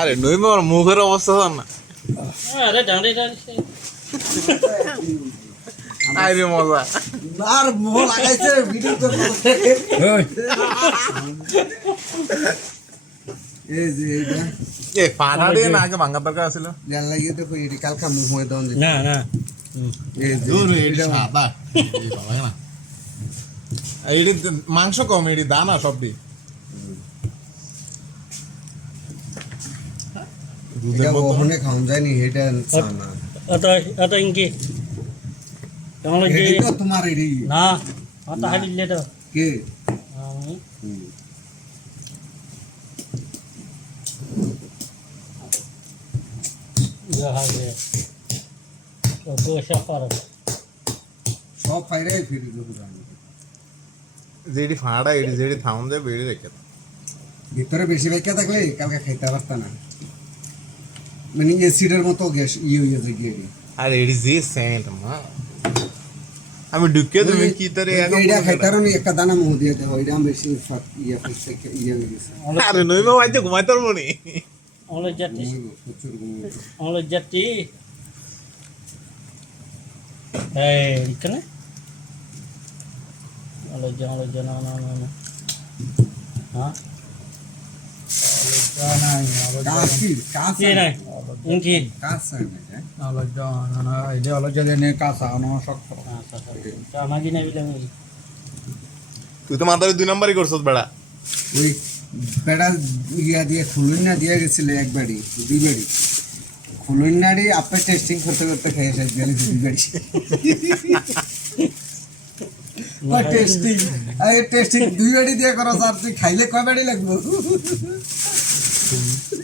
আরে নইমে আমার মুখের অবস্থা জান না। আরে ডাঁড়ে ডাঁড়ে আরে মজা। আর মোহ লাগাইছে ভিডিও করতে এই। যে এইটা। এ পানা না আগে ভাঙা দরকার ছিল? জান লাগিয়ে দেখো এটি কালকা মুখ হয়ে দাও না না। এই যে দূর এটি এটা সাদা। এই বাবা না। এটি মাংস কম এটি দানা সব দুধের এটা মতো ওখানে খাওয়া যায়নি এটা না অত অত ইনকি কেমন লাগছে এটি তো তোমার এটি না অত হাবিলে তো কে আমি হুম। ইয়ে হবে ওকে সব করো সব ফাইরাই ফিরে দেবো জানি যেটি ফাঁড়া এটি যেটি থাউন যায় বেড়ে রেখে দাও। ভিতরে বেশি বাইকা থাকলে কালকে খাইতে পারতা না মানে এসিডের মতো গ্যাস ইয়ে হয়ে যায় গিয়ে। আর এটি যে সেন্ট মা। আমি ঢুকে তুমি কি তারে এখন এইটা খাইতারও নি একটা দানা মুহ দিয়ে দেবো এটা আমি বেশি ফাক- ইয়ে ফেসে ইয়ে হয়ে গেছে। আরে নইমে বাইতে ঘুমাইতে পারব নি। অমলের জাতি ঘুমাইবো, প্রচুর ঘুমাইবো। অমলের জাতি এই এখানে অমলের জা অমলের জা না না না। হ্যাঁ? কি? নাই ইনকি কাজ চাই তুই তো মাথায় দুই নাম্বারই করছস বেড়া। ওই বেড়া ইয়া দিয়ে খুলুন না দিয়ে গেছিলে এক বাড়ি দুই বাড়ি টেস্টিং করতে করতে খেয়ে শেষ গেলে দুই বাড়ি টেস্টিং এই টেস্টিং দুই বাড়ি দিয়ে করো স্যার তুই খাইলে কয় বাড়ি লাগবো?